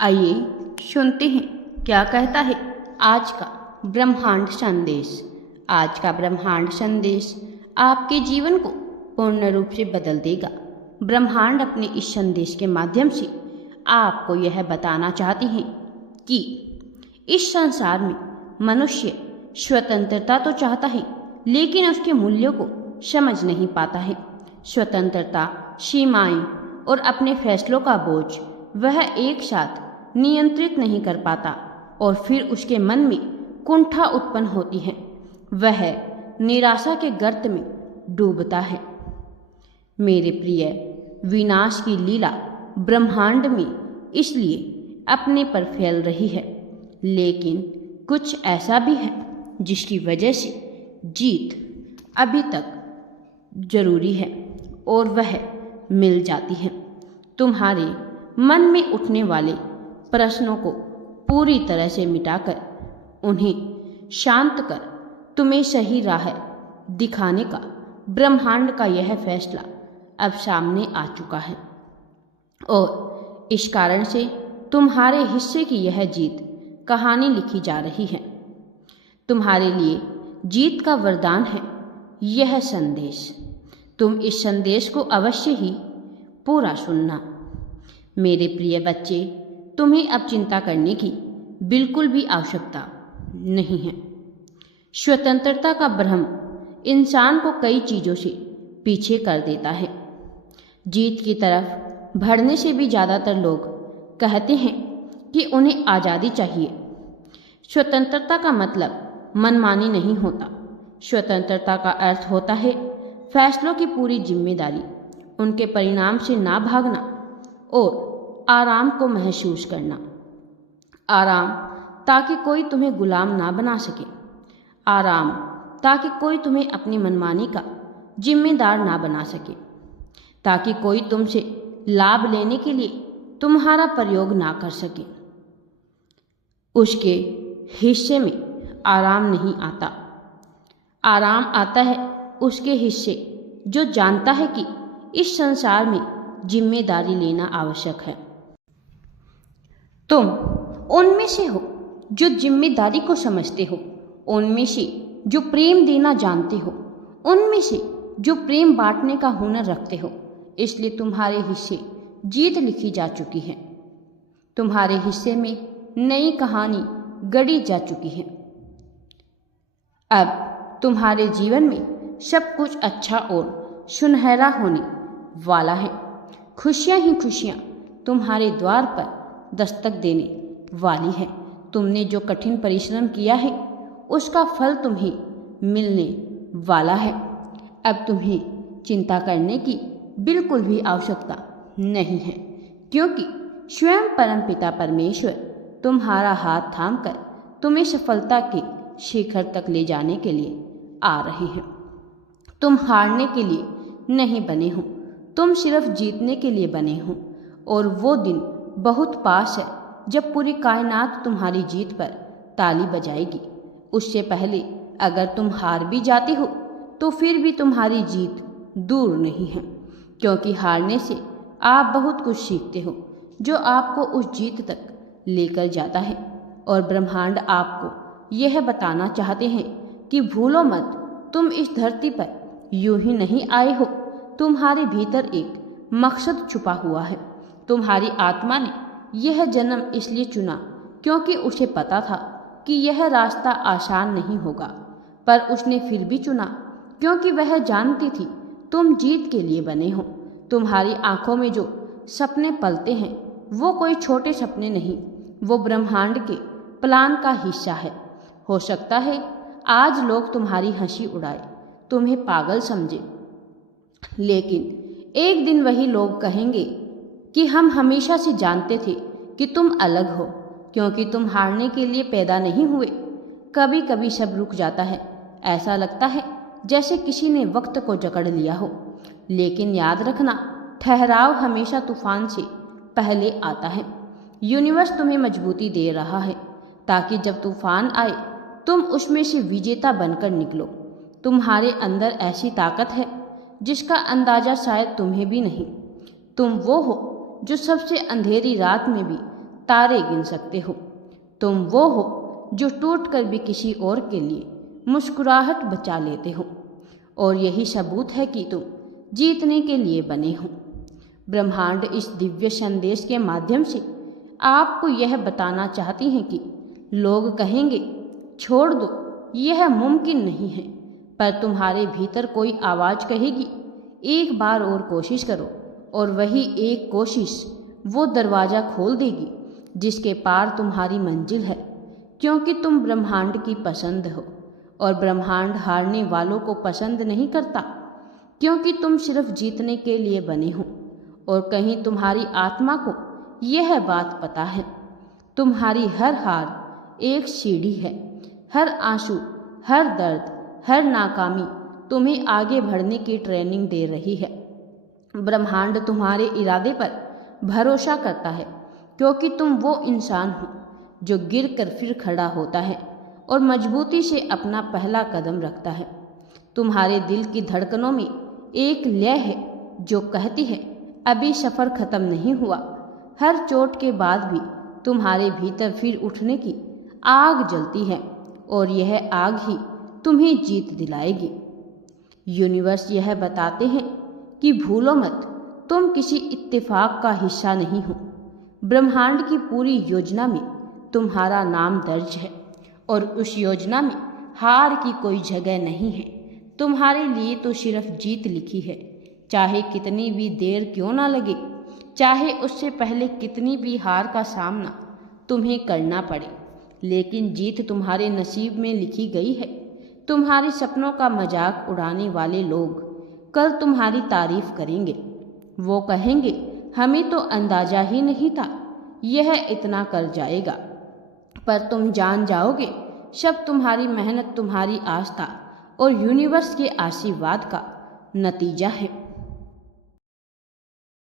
आइए सुनते हैं क्या कहता है आज का ब्रह्मांड संदेश। आज का ब्रह्मांड संदेश आपके जीवन को पूर्ण रूप से बदल देगा। ब्रह्मांड अपने इस संदेश के माध्यम से आपको यह बताना चाहते हैं कि इस संसार में मनुष्य स्वतंत्रता तो चाहता है, लेकिन उसके मूल्यों को समझ नहीं पाता है। स्वतंत्रता, सीमाएं और अपने फैसलों का बोझ वह एक साथ नियंत्रित नहीं कर पाता और फिर उसके मन में कुंठा उत्पन्न होती है। वह निराशा के गर्त में डूबता है। मेरे प्रिय, विनाश की लीला ब्रह्मांड में इसलिए अपने पर फैल रही है, लेकिन कुछ ऐसा भी है जिसकी वजह से जीत अभी तक जरूरी है और वह मिल जाती है। तुम्हारे मन में उठने वाले प्रश्नों को पूरी तरह से मिटाकर उन्हें शांत कर तुम्हें सही राह दिखाने का ब्रह्मांड का यह फैसला अब सामने आ चुका है और इस कारण से तुम्हारे हिस्से की यह जीत कहानी लिखी जा रही है। तुम्हारे लिए जीत का वरदान है यह संदेश। तुम इस संदेश को अवश्य ही पूरा सुनना। मेरे प्रिय बच्चे, तुम्हें अब चिंता करने की बिल्कुल भी आवश्यकता नहीं है। स्वतंत्रता का भ्रम इंसान को कई चीज़ों से पीछे कर देता है। जीत की तरफ बढ़ने से भी ज़्यादातर लोग कहते हैं कि उन्हें आज़ादी चाहिए। स्वतंत्रता का मतलब मनमानी नहीं होता। स्वतंत्रता का अर्थ होता है फैसलों की पूरी जिम्मेदारी, उनके परिणाम से ना भागना और आराम को महसूस करना। आराम ताकि कोई तुम्हें गुलाम ना बना सके। आराम ताकि कोई तुम्हें अपनी मनमानी का जिम्मेदार ना बना सके, ताकि कोई तुमसे लाभ लेने के लिए तुम्हारा प्रयोग ना कर सके। उसके हिस्से में आराम नहीं आता। आराम आता है उसके हिस्से जो जानता है कि इस संसार में जिम्मेदारी लेना आवश्यक है। तुम उनमें से हो जो जिम्मेदारी को समझते हो, उनमें से जो प्रेम देना जानते हो, उनमें से जो प्रेम बांटने का हुनर रखते हो। इसलिए तुम्हारे हिस्से जीत लिखी जा चुकी है। तुम्हारे हिस्से में नई कहानी गढ़ी जा चुकी है। अब तुम्हारे जीवन में सब कुछ अच्छा और सुनहरा होने वाला है। खुशियां ही खुशियां तुम्हारे द्वार पर दस्तक देने वाली है। तुमने जो कठिन परिश्रम किया है उसका फल तुम्हें मिलने वाला है। अब तुम्हें चिंता करने की बिल्कुल भी आवश्यकता नहीं है, क्योंकि स्वयं परमपिता परमेश्वर तुम्हारा हाथ थामकर तुम्हें सफलता के शिखर तक ले जाने के लिए आ रहे हैं। तुम हारने के लिए नहीं बने हो, तुम सिर्फ जीतने के लिए बने हो। और वो दिन बहुत पास है जब पूरी कायनात तुम्हारी जीत पर ताली बजाएगी। उससे पहले अगर तुम हार भी जाते हो तो फिर भी तुम्हारी जीत दूर नहीं है, क्योंकि हारने से आप बहुत कुछ सीखते हो जो आपको उस जीत तक लेकर जाता है। और ब्रह्मांड आपको यह बताना चाहते हैं कि भूलो मत, तुम इस धरती पर यूं ही नहीं आए हो। तुम्हारे भीतर एक मकसद छुपा हुआ है। तुम्हारी आत्मा ने यह जन्म इसलिए चुना क्योंकि उसे पता था कि यह रास्ता आसान नहीं होगा, पर उसने फिर भी चुना क्योंकि वह जानती थी तुम जीत के लिए बने हो। तुम्हारी आंखों में जो सपने पलते हैं वो कोई छोटे सपने नहीं, वो ब्रह्मांड के प्लान का हिस्सा है। हो सकता है आज लोग तुम्हारी हंसी उड़ाए, तुम्हें पागल समझे, लेकिन एक दिन वही लोग कहेंगे कि हम हमेशा से जानते थे कि तुम अलग हो, क्योंकि तुम हारने के लिए पैदा नहीं हुए। कभी कभी सब रुक जाता है। ऐसा लगता है जैसे किसी ने वक्त को जकड़ लिया हो, लेकिन याद रखना, ठहराव हमेशा तूफान से पहले आता है। यूनिवर्स तुम्हें मजबूती दे रहा है ताकि जब तूफान आए तुम उसमें से विजेता बनकर निकलो। तुम्हारे अंदर ऐसी ताकत है जिसका अंदाजा शायद तुम्हें भी नहीं। तुम वो हो जो सबसे अंधेरी रात में भी तारे गिन सकते हो। तुम वो हो जो टूटकर भी किसी और के लिए मुस्कुराहट बचा लेते हो, और यही सबूत है कि तुम जीतने के लिए बने हो। ब्रह्मांड इस दिव्य संदेश के माध्यम से आपको यह बताना चाहती हैं कि लोग कहेंगे छोड़ दो, यह मुमकिन नहीं है, पर तुम्हारे भीतर कोई आवाज़ कहेगी एक बार और कोशिश करो, और वही एक कोशिश वो दरवाज़ा खोल देगी जिसके पार तुम्हारी मंजिल है, क्योंकि तुम ब्रह्मांड की पसंद हो, और ब्रह्मांड हारने वालों को पसंद नहीं करता, क्योंकि तुम सिर्फ जीतने के लिए बने हो। और कहीं तुम्हारी आत्मा को यह बात पता है, तुम्हारी हर हार एक सीढ़ी है, हर आंसू, हर दर्द, हर नाकामी तुम्हें आगे बढ़ने की ट्रेनिंग दे रही है। ब्रह्मांड तुम्हारे इरादे पर भरोसा करता है, क्योंकि तुम वो इंसान हो जो गिर कर फिर खड़ा होता है और मजबूती से अपना पहला कदम रखता है। तुम्हारे दिल की धड़कनों में एक लय है जो कहती है अभी सफ़र ख़त्म नहीं हुआ। हर चोट के बाद भी तुम्हारे भीतर फिर उठने की आग जलती है, और यह आग ही तुम्हें जीत दिलाएगी। यूनिवर्स यह बताते हैं कि भूलो मत, तुम किसी इत्तेफाक का हिस्सा नहीं हो। ब्रह्मांड की पूरी योजना में तुम्हारा नाम दर्ज है, और उस योजना में हार की कोई जगह नहीं है। तुम्हारे लिए तो सिर्फ जीत लिखी है, चाहे कितनी भी देर क्यों ना लगे, चाहे उससे पहले कितनी भी हार का सामना तुम्हें करना पड़े, लेकिन जीत तुम्हारे नसीब में लिखी गई है। तुम्हारे सपनों का मजाक उड़ाने वाले लोग कल तुम्हारी तारीफ करेंगे। वो कहेंगे हमें तो अंदाजा ही नहीं था यह इतना कर जाएगा, पर तुम जान जाओगे सब तुम्हारी मेहनत, तुम्हारी आस्था और यूनिवर्स के आशीर्वाद का नतीजा है।